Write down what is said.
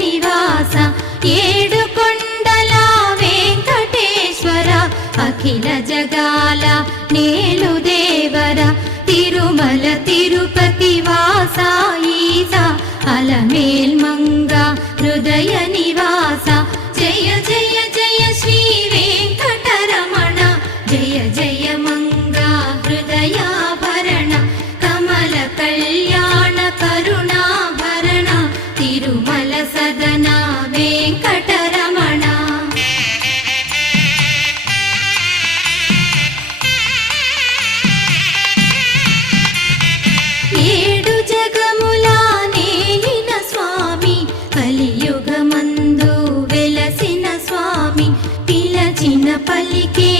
నివాస ఏడు కొండల వెంకటేశ్వర అఖిల జగాల నేలు దేవర తిరుమల తిరుపతి వాస ఈస అలమేల్ మంగ హృదయ నివాస జయ జయ జయ శ్రీ వెంకటరమణ జయ జయ మంగ హృదయాభరణ కమల కళ్యాణ కరుణాభరణ తిరుమల సదన వెంకటరమణ ఏడు జగముల నేలిన స్వామి కలియుగమందు వెలసిన స్వామి పిలచిన పలికే